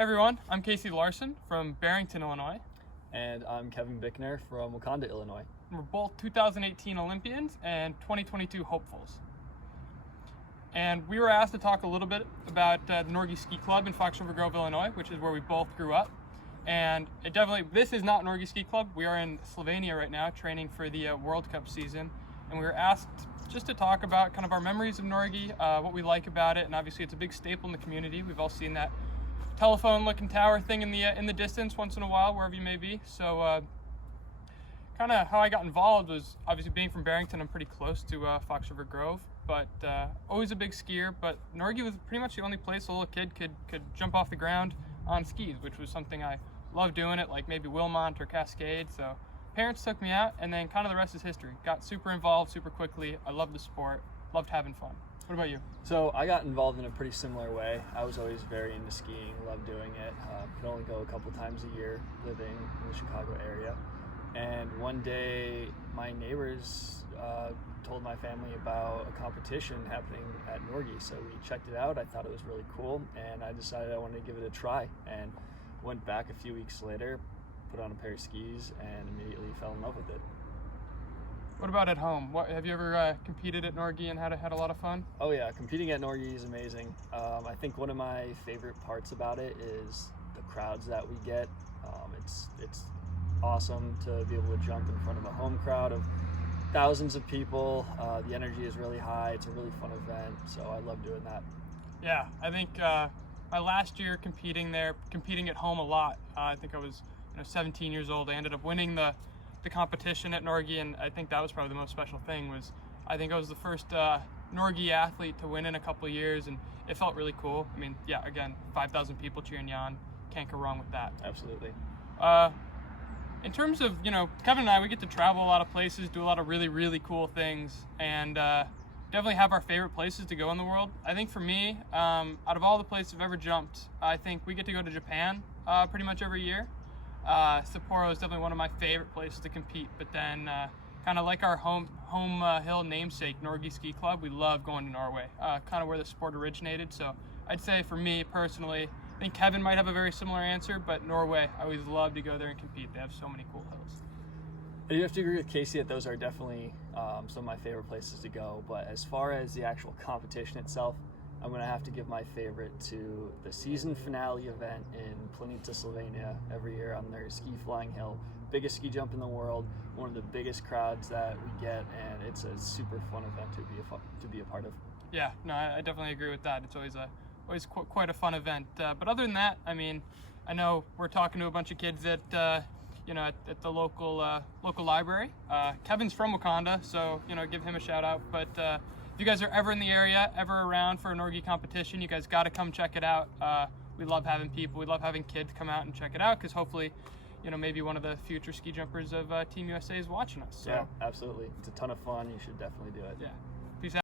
Hi everyone, I'm Larson from Barrington, Illinois. And I'm Kevin Bickner from Wakanda, Illinois. We're both 2018 Olympians and 2022 hopefuls. And we were asked to talk a little bit about the Norgie Ski Club in Fox River Grove, Illinois, which is where we both grew up. And this is not Norgie Ski Club. We are in Slovenia right now training for the World Cup season. And we were asked just to talk about kind of our memories of Norgie, what we like about it. And obviously it's a big staple in the community. We've all seen that telephone looking tower thing in the distance once in a while, wherever you may be. So kind of how I got involved was obviously being from Barrington. I'm pretty close to Fox River Grove, but always a big skier. But Norgie was pretty much the only place a little kid could jump off the ground on skis, which was something I loved doing it, like maybe Wilmont or Cascade. So parents took me out, and then kind of the rest is history. Got super involved super quickly. I loved the sport, loved having fun. What about you? So I got involved in a pretty similar way. I was always very into skiing, loved doing it. Could only go a couple times a year living in the Chicago area. And one day my neighbors told my family about a competition happening at Norgie. So we checked it out. I thought it was really cool, and I decided I wanted to give it a try. And went back a few weeks later, put on a pair of skis, and immediately fell in love with it. What about at home? Have you ever competed at Norgie and had a lot of fun? Oh yeah, competing at Norgie is amazing. I think one of my favorite parts about it is the crowds that we get. It's awesome to be able to jump in front of a home crowd of thousands of people. The energy is really high. It's a really fun event, so I love doing that. Yeah, I think my last year competing at home a lot. I think I was 17 years old. I ended up winning the competition at Norgie, and I think that was probably the most special thing. I think I was the first Norgie athlete to win in a couple of years, and it felt really cool. I mean, yeah, again, 5,000 people cheering you on. Can't go wrong with that. Absolutely. In terms of, Kevin and I, we get to travel a lot of places, do a lot of really, really cool things, and definitely have our favorite places to go in the world. I think for me, out of all the places I've ever jumped, I think we get to go to Japan pretty much every year. Sapporo is definitely one of my favorite places to compete, but then kind of like our home hill namesake, Norgie Ski Club, we love going to Norway, kind of where the sport originated. So I'd say for me personally, I think Kevin might have a very similar answer, but Norway, I always love to go there and compete. They have so many cool hills. I do have to agree with Casey that those are definitely some of my favorite places to go, but as far as the actual competition itself, I'm going to have to give my favorite to the season finale event in Planica, Slovenia every year on their ski flying hill. Biggest ski jump in the world, one of the biggest crowds that we get, and it's a super fun event to be a part of. Yeah, no, I definitely agree with that. It's always quite a fun event. But other than that, I mean, I know we're talking to a bunch of kids at at the local library. Kevin's from Wakanda, so give him a shout out. But if you guys are ever in the area, ever around for a Norgie competition, you guys got to come check it out. We love having people. We love having kids come out and check it out, because hopefully, maybe one of the future ski jumpers of Team USA is watching us. So. Yeah, absolutely. It's a ton of fun. You should definitely do it. Yeah.